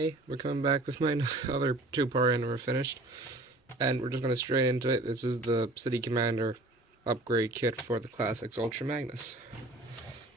Hi, we're coming back with my other two-part and we're finished. And we're just going to straight into it. This is the City Commander upgrade kit for the Classics Ultra Magnus.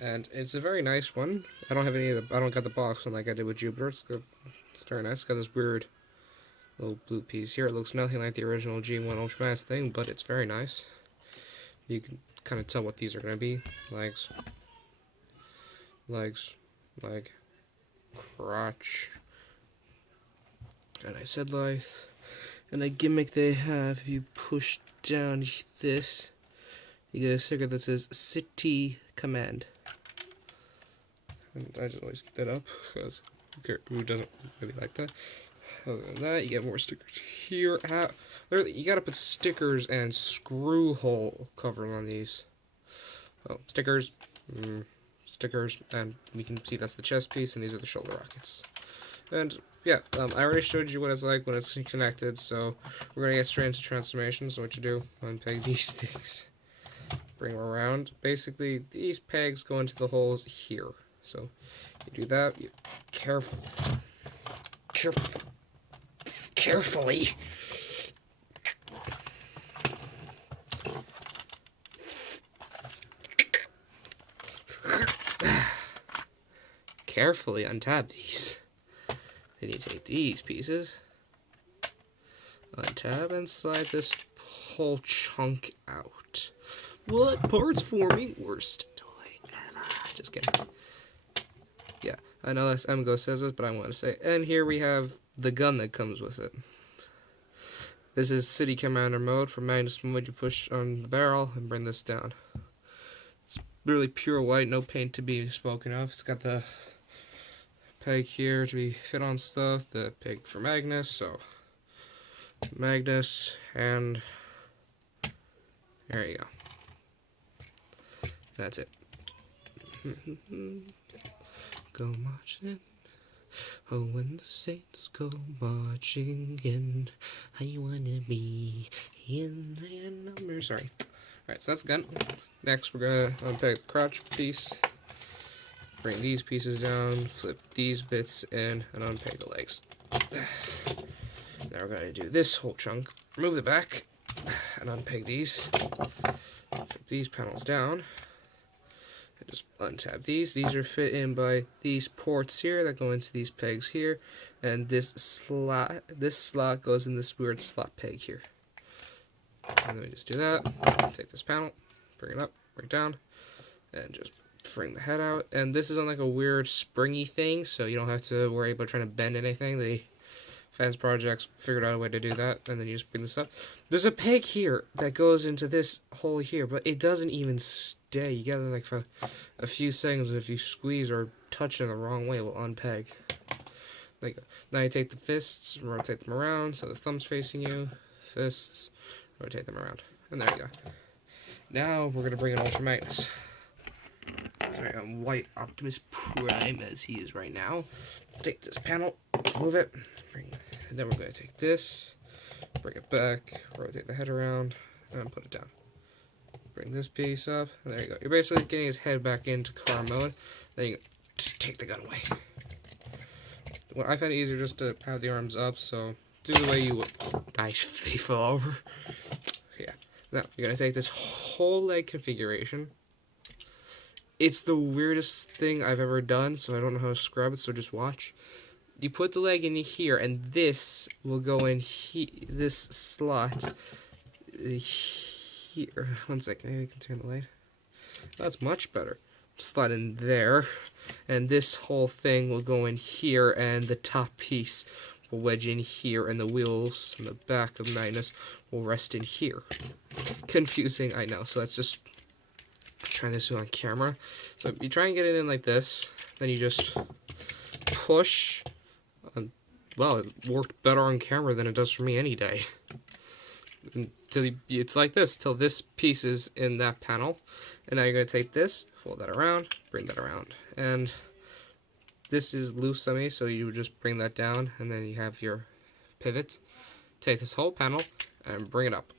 And it's a very nice one. I don't have any of the, I don't got the box one like I did with Jupiter. It's very nice. It's got this weird little blue piece here. It looks nothing like the original G1 Ultra Magnus thing, but it's very nice. You can kind of tell what these are going to be. Legs, leg, crotch, and I said life, and a gimmick they have, if you push down this, you get a sticker that says City Command. And I just always keep that up, because who doesn't really like that? Other than that, you get more stickers here. You gotta put stickers and screw hole cover on these. Oh, stickers. Stickers, and we can see that's the chest piece, and these are the shoulder rockets. And yeah, I already showed you what it's like when it's connected, so we're gonna get straight into transformation. So what you do, unpeg these things, bring them around. Basically, these pegs go into the holes here. So you do that. You carefully. Carefully untab these. Then you take these pieces, untab, and slide this whole chunk out. What parts forming? Worst doing. Just kidding. Yeah, I know that's MGO says this, but I want to say. And here we have the gun that comes with it. This is City Commander mode. For Magnus mode, you push on the barrel and bring this down. It's really pure white, no paint to be spoken of. It's got the peg here to be fit on stuff, the peg for Magnus, so Magnus, and there you go. That's it. Go marching, oh, when the saints go marching in, how you wanna be in their number. Sorry. Alright, so that's the gun. Next, we're gonna unpeg the crotch piece. Bring these pieces down, flip these bits in, and unpeg the legs. Now we're going to do this whole chunk. Remove the back, and unpeg these. Flip these panels down, and just untab these. These are fit in by these ports here that go into these pegs here, and this slot goes in this weird slot peg here. And then we just do that. Take this panel, bring it up, bring it down, and just bring the head out. And this is on like a weird springy thing, so you don't have to worry about trying to bend anything. The Fansprojects figured out a way to do that, and then you just bring this up. There's a peg here that goes into this hole here, but it doesn't even stay. You gotta, like, for a few seconds, if you squeeze or touch it in the wrong way, it will unpeg. Like, now you take the fists, rotate them around, so the thumb's facing you. Fists, rotate them around. And there you go. Now we're gonna bring in Ultra Magnus. Sorry, I'm White Optimus Prime as he is right now. Take this panel, move it, and then we're going to take this, bring it back, rotate the head around, and put it down. Bring this piece up, and there you go. You're basically getting his head back into car mode. Then you take the gun away. Well, I find it easier just to have the arms up, so do the way you would. I fell over. Yeah. Now, you're going to take this whole leg configuration. It's the weirdest thing I've ever done, so I don't know how to scrub it, so just watch. You put the leg in here, and this will go in this slot here. 1 second, maybe I can turn the light. That's much better. Slot in there, and this whole thing will go in here, and the top piece will wedge in here, and the wheels on the back of Magnus will rest in here. Confusing, I know, so let's just try this on camera. So you try and get it in like this, then you just push. Well, it worked better on camera than it does for me any day. Until it's like this, till this piece is in that panel. And now you're going to take this, fold that around, bring that around. And this is loose on me, so you would just bring that down, and then you have your pivot. Take this whole panel and bring it up.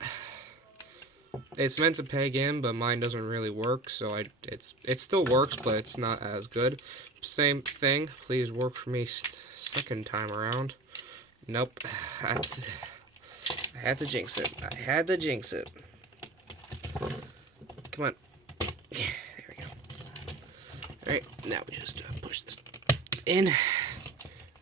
It's meant to peg in, but mine doesn't really work, so it still works, but it's not as good. Same thing, please work for me second time around. Nope. I had to jinx it. I had to jinx it. Come on. Yeah, there we go. Alright, now we just push this in.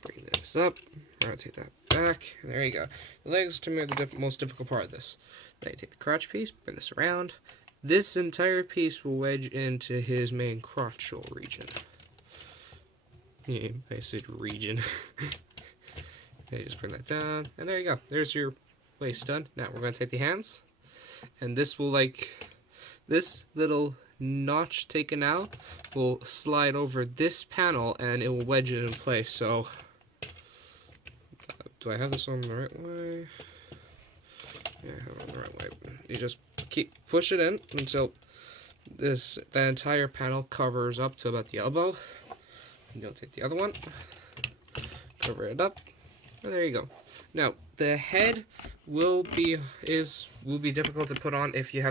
Bring this up. Rotate that back. And there you go. The legs, to me, are the most difficult part of this. Now you take the crotch piece, bring this around. This entire piece will wedge into his main crotchal region. Yeah, I said region. Okay, just bring that down. And there you go. There's your waist done. Now we're going to take the hands. And this will, like, this little notch taken out will slide over this panel and it will wedge it in place. So, do I have this on the right way? Yeah, I have it on the right way. You just push it in until the entire panel covers up to about the elbow. You'll take the other one, cover it up, and there you go. Now the head will be difficult to put on if you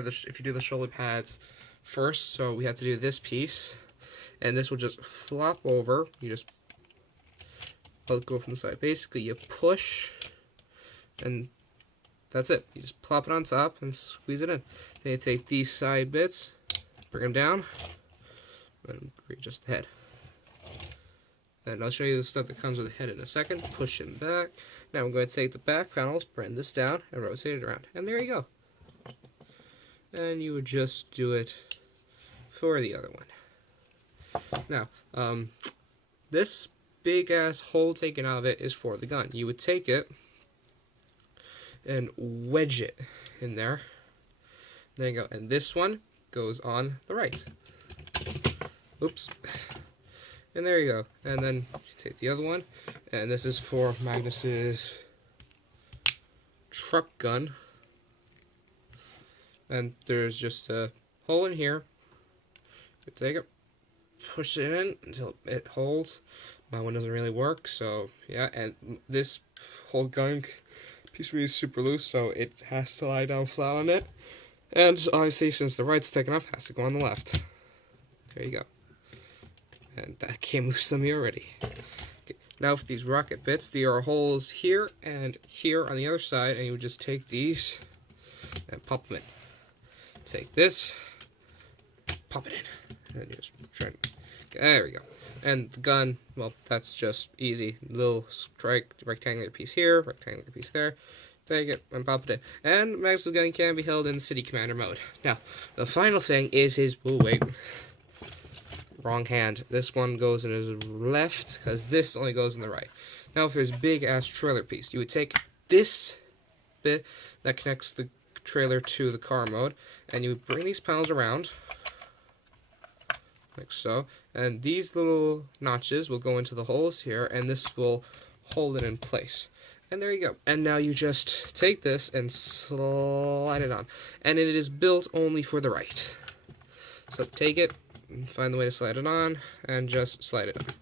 do the shoulder pads first. So we have to do this piece, and this will just flop over. You just go from the side. Basically, you push, and that's it. You just plop it on top and squeeze it in. Then you take these side bits, bring them down, and readjust the head. And I'll show you the stuff that comes with the head in a second. Push him back. Now I'm going to take the back panels, bring this down, and rotate it around. And there you go. And you would just do it for the other one. Now, this big-ass hole taken out of it is for the gun. You would take it and wedge it in there. There you go. And this one goes on the right. Oops. And there you go. And then you take the other one. And this is for Magnus's truck gun. And there's just a hole in here. You take it, push it in until it holds. My one doesn't really work, so yeah. And this whole gun piece is super loose, so it has to lie down flat on it. And obviously, since the right's taken off, it has to go on the left. There you go. And that came loose on me already. Okay. Now for these rocket bits, there are holes here and here on the other side, and you would just take these and pop them in. Take this, pop it in, and you just try and, there we go. And the gun, well, that's just easy. Little rectangular piece here, rectangular piece there. Take it and pop it in. And Magnus's gun can be held in City Commander mode. Now, the final thing is his, oh wait, wrong hand. This one goes in his left, because this only goes in the right. Now for his big ass trailer piece, you would take this bit that connects the trailer to the car mode, and you would bring these panels around, like so, and these little notches will go into the holes here, and this will hold it in place. And there you go. And now you just take this and slide it on. And it is built only for the right. So take it, find the way to slide it on, and just slide it on.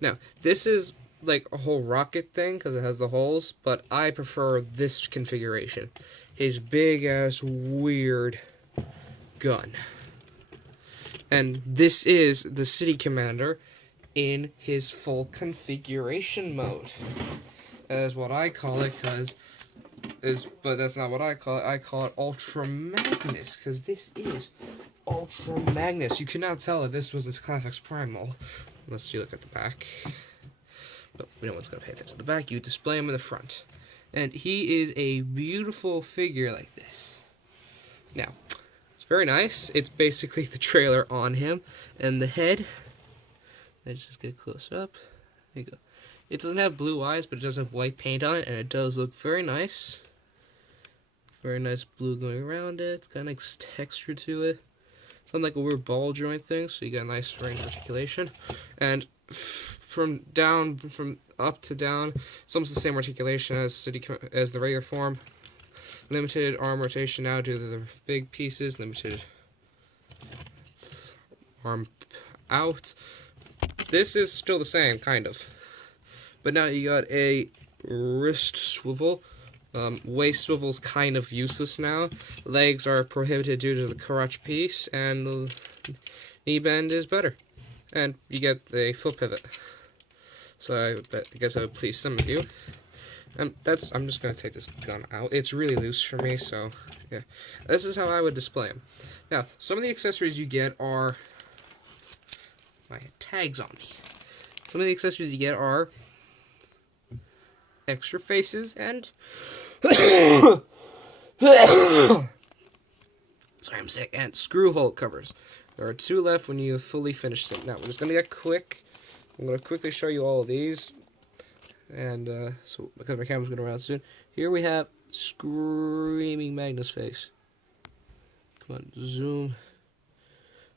Now, this is like a whole rocket thing because it has the holes, but I prefer this configuration. His big ass weird gun. And this is the City Commander in his full configuration mode. That is what I call it, but that's not what I call it. I call it Ultra Magnus, because this is Ultra Magnus. You cannot tell that this was his Classics Primal, unless you look at the back. But no one's going to pay attention to the back. You display him in the front. And he is a beautiful figure like this. Now, it's very nice. It's basically the trailer on him. And the head, let's just get close up. There you go. It doesn't have blue eyes, but it does have white paint on it, and it does look very nice. Very nice blue going around it. It's got a nice texture to it. It's not like a weird ball joint thing, so you got a nice range of articulation. And from up to down, it's almost the same articulation as the regular form. Limited arm rotation now due to the big pieces. Limited arm out. This is still the same, kind of. But now you got a wrist swivel. Waist swivel's kind of useless now. Legs are prohibited due to the crotch piece, and the knee bend is better. And you get a foot pivot. So I guess I would please some of you. I'm just gonna take this gun out. It's really loose for me, so yeah. This is how I would display them. Now, some of the accessories you get are my tags on me. Some of the accessories you get are extra faces and sorry, I'm sick. And screw hole covers. There are 2 left when you have fully finished it. Now we're just gonna get quick. I'm gonna quickly show you all of these. And so, because my camera's going to run out soon, here we have Screaming Magnus face. Come on, zoom.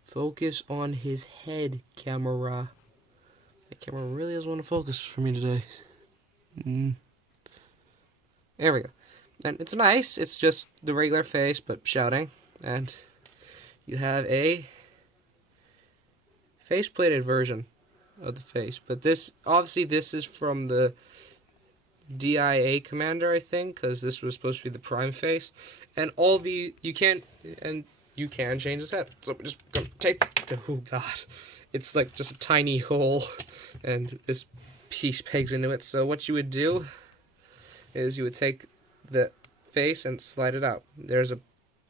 Focus on his head, camera. The camera really doesn't want to focus for me today. There we go. And it's nice. It's just the regular face, but shouting. And you have a face-plated version of the face, but this is from the DIA commander, I think, because this was supposed to be the prime face, and you can change his head. So we're just gonna take the oh god, it's like just a tiny hole, and this piece pegs into it. So what you would do is you would take the face and slide it out. There's a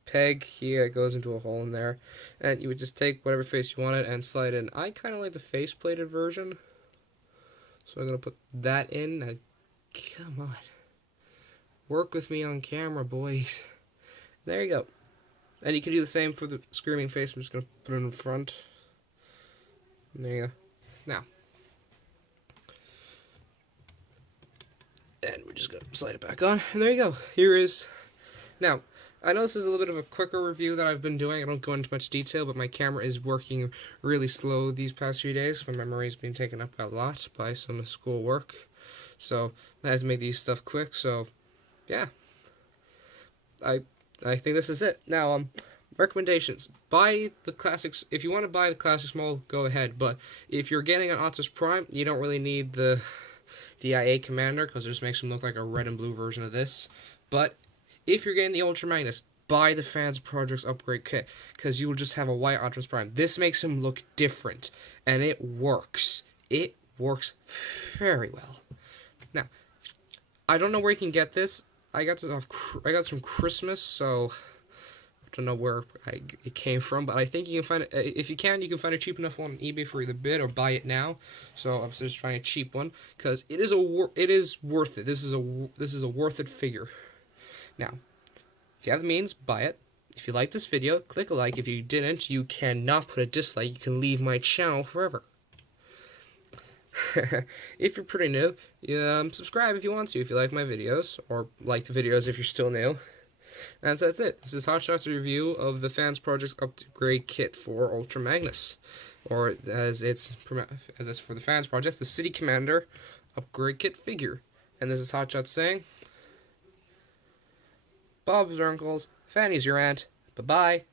peg here, it goes into a hole in there, and you would just take whatever face you wanted and slide in. I kind of like the face plated version, so I'm gonna put that in. Now, come on, work with me on camera, boys. There you go. And you can do the same for the screaming face. I'm just gonna put it in front. And there you go. Now, and we're just gonna slide it back on, and there you go. Here is now. I know this is a little bit of a quicker review that I've been doing. I don't go into much detail, but my camera is working really slow these past few days. My memory's been taken up a lot by some school work. So that has made these stuff quick. So yeah. I think this is it. Now, recommendations. Buy the classics. If you want to buy the classic small, go ahead. But if you're getting an Optimus Prime, you don't really need the DIA Commander, because it just makes him look like a red and blue version of this. But if you're getting the Ultra Magnus, buy the Fansprojects upgrade kit, because you will just have a white Optimus Prime. This makes him look different, and it works. It works very well. Now, I don't know where you can get this. I got this from Christmas, so I don't know where it came from, but I think you can find it. If you can find a cheap enough one on eBay for either bid or buy it now. So I was just trying a cheap one, because it is worth it. This is a worth it figure. Now, if you have the means, buy it. If you like this video, click a like. If you didn't, you cannot put a dislike. You can leave my channel forever. If you're pretty new, subscribe if you want to, if you like my videos, or like the videos if you're still new. And so that's it. This is Hotshot's review of the Fansprojects upgrade kit for Ultra Magnus, or as it's for the Fansprojects, the City Commander upgrade kit figure. And this is Hotshot saying, Bob's your uncles, Fanny's your aunt. Bye-bye.